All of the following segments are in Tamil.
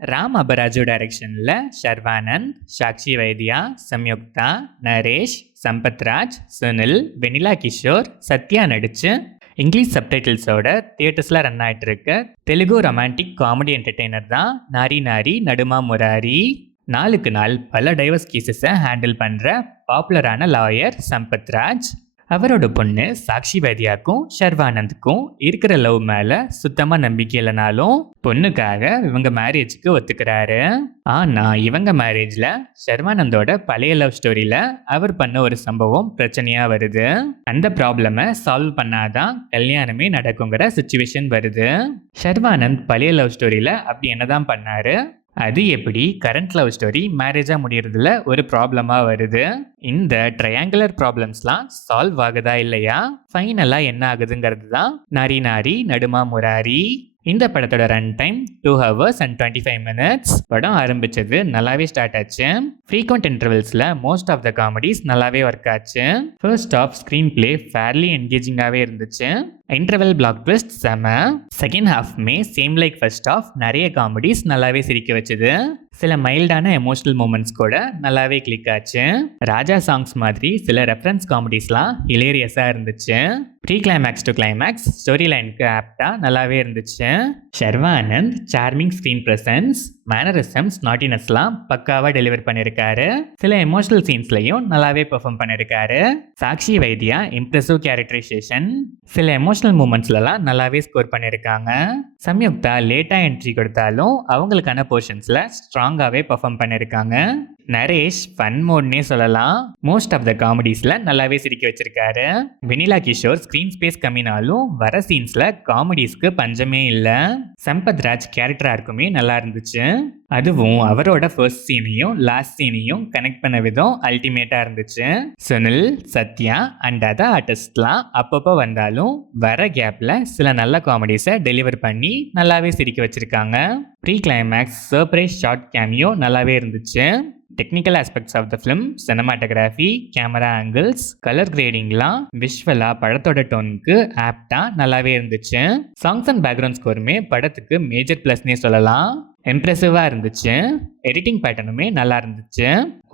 ராம் அபராஜு டைரக்ஷனில் ஷர்வானந்த், சாக்ஷி வைத்யா, சம்யுக்தா, நரேஷ், சம்பத்ராஜ், சுனில், வெனிலா கிஷோர், சத்யா நடிச்சு இங்கிலீஷ் சப்டைட்டில்ஸோட தியேட்டர்ஸில் ரன் ஆகிட்டு இருக்க தெலுங்கு ரொமான்டிக் காமெடி என்டர்டெய்னர் தான் நாரி நாரி நடுமா முராரி. நாளுக்கு நாள் பல டைவர்ஸ் கேசஸை ஹேண்டில் பண்ணுற பாப்புலரான லாயர் சம்பத்ராஜ் அவரோட பொண்ணு சாக்ஷி வைத்யாக்கும் ஷர்வானந்துக்கும் இருக்கிற லவ் மேலே சுத்தமாக நம்பிக்கை இல்லைனாலும் பொண்ணுக்காக இவங்க மேரேஜுக்கு ஒத்துக்கிறாரு. ஆனால் இவங்க மேரேஜில் ஷர்வானந்தோட பழைய லவ் ஸ்டோரியில் அவர் பண்ண ஒரு சம்பவம் பிரச்சனையாக வருது. அந்த ப்ராப்ளமை சால்வ் பண்ணாதான் கல்யாணமே நடக்குங்கிற சுச்சுவேஷன் வருது. ஷர்வானந்த் பழைய லவ் ஸ்டோரியில் அப்படி என்னதான் பண்ணாரு, அது எப்படி கரண்ட் லவ் ஸ்டோரி மேரேஜாக முடியறதுல ஒரு ப்ராப்ளமாக வருது. இந்த ட்ரையாங்குலர் ப்ராப்ளம்ஸ்லாம் சால்வ் ஆகுதா இல்லையா, ஃபைனலாக என்ன ஆகுதுங்கிறது தான் நாரி நாரி நடுமா முராரி. இந்த படத்தோட run time 2 hours and 25 minutes. படம் ஆரம்பிச்சது நல்லாவே ஸ்டார்ட் ஆச்சு. ஃப்ரீக்வெண்ட் இன்டர்வல்ஸில் மோஸ்ட் ஆஃப் த காமெடிஸ் நல்லாவே ஒர்க் ஆச்சு. First half screenplay fairly என்கேஜிங்காகவே இருந்துச்சு. இன்டர்வல் பிளாக் ட்விஸ்ட் செம. செகண்ட் ஹாஃப்மே சேம் லைக் ஃபர்ஸ்ட் ஆஃப் நிறைய காமெடிஸ் நல்லாவே சிரிக்க வச்சுது. சில மைல்டான எமோஷனல் மூமெண்ட்ஸ் கூட நல்லாவே கிளிக் ஆச்சு. ராஜா சாங்ஸ் மாதிரி சில ரெஃபரன்ஸ் காமெடிஸ்லாம் ஹிலேரியஸாக இருந்துச்சு. Pre climax to climax story லைனுக்கு ஆப்டாக நல்லாவே இருந்துச்சு. Sharwanand charming screen presence, mannerisms, நாட்டினஸ்லாம் பக்காவாக டெலிவர் பண்ணியிருக்காரு. சில எமோஷனல் சீன்ஸ்லையும் நல்லாவே பெர்ஃபார்ம் பண்ணியிருக்காரு. சாக்ஷி வைத்யா இம்ப்ரெசிவ் கேரக்டரைசேஷன், சில எமோஷனல் மூமெண்ட்ஸ்லாம் நல்லாவே ஸ்கோர் பண்ணியிருக்காங்க. சம்யுக்தா லேட்டாக என்ட்ரி கொடுத்தாலும் அவங்களுக்கான போர்ஷன்ஸில் ஸ்ட்ராங்காகவே பெர்ஃபார்ம் பண்ணியிருக்காங்க. நரேஷ் ஃபன் மோட்னே சொல்லலாம். மோஸ்ட் ஆஃப் த காமெடிஸில் நல்லாவே சிரிக்க வச்சிருக்காரு. வெனிலா கிஷோர் ஸ்க்ரீன் ஸ்பேஸ் கம்மினாலும் வர சீன்ஸில் காமெடிஸ்க்கு பஞ்சமே இல்லை. சம்பத்ராஜ் கேரக்டர் ஆர்க்குமே நல்லா இருந்துச்சு. அதுவும் அவரோட ஃபர்ஸ்ட் சீனையும் லாஸ்ட் சீனையும் கனெக்ட் பண்ண விதம் அல்டிமேட்டாக இருந்துச்சு. சுனில், சத்யா அண்ட் அதர் ஆர்டிஸ்ட்லாம் அப்பப்போ வந்தாலும் வர கேப்பில் சில நல்ல காமெடிஸை டெலிவர் பண்ணி நல்லாவே சிரிக்க வச்சுருக்காங்க. Pre climax surprise short cameo நல்லாவே இருந்துச்சு. Technical aspects of the film, cinematography, camera angles, colour கிரேடிங்லாம் விஷுவலாக படத்தோட டோனுக்கு ஆப்டாக நல்லாவே இருந்துச்சு. சாங்ஸ் அண்ட் பேக்ரவுண்ட் ஸ்கோருமே படத்துக்கு மேஜர் ப்ளஸ்னே சொல்லலாம். இம்ப்ரெசிவாக இருந்துச்சு. எடிட்டிங் பேட்டர்னுமே நல்லா இருந்துச்சு.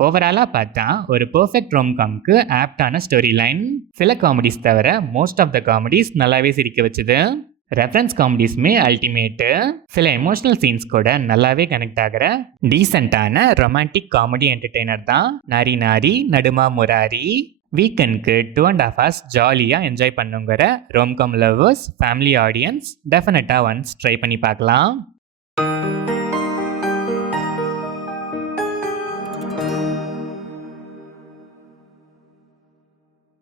ஓவராலாக பார்த்தா ஒரு பர்ஃபெக்ட் ரோம்காம்க்கு ஆப்டான ஸ்டோரி லைன். சில காமெடிஸ் தவிர மோஸ்ட் ஆஃப் த காமெடிஸ் நல்லாவே சிரிக்க வச்சுது. ரெஃபரன்ஸ் காமெடிஸுமே அல்டிமேட்டு. சில எமோஷனல் சீன்ஸ் கூட நல்லாவே கனெக்ட் ஆகிற டீசெண்டான ரொமான்டிக் காமெடி என்டர்டெய்னர் தான் நாரி நாரி நடுமா முராரி. வீக்கெண்ட்க்கு 2.5 hours ஜாலியாக என்ஜாய் பண்ணுங்கிற ரோம்காம் லவ்வர்ஸ், ஃபேமிலி ஆடியன்ஸ் டெஃபினட்டாக ஒன்ஸ் ட்ரை பண்ணி பார்க்கலாம்.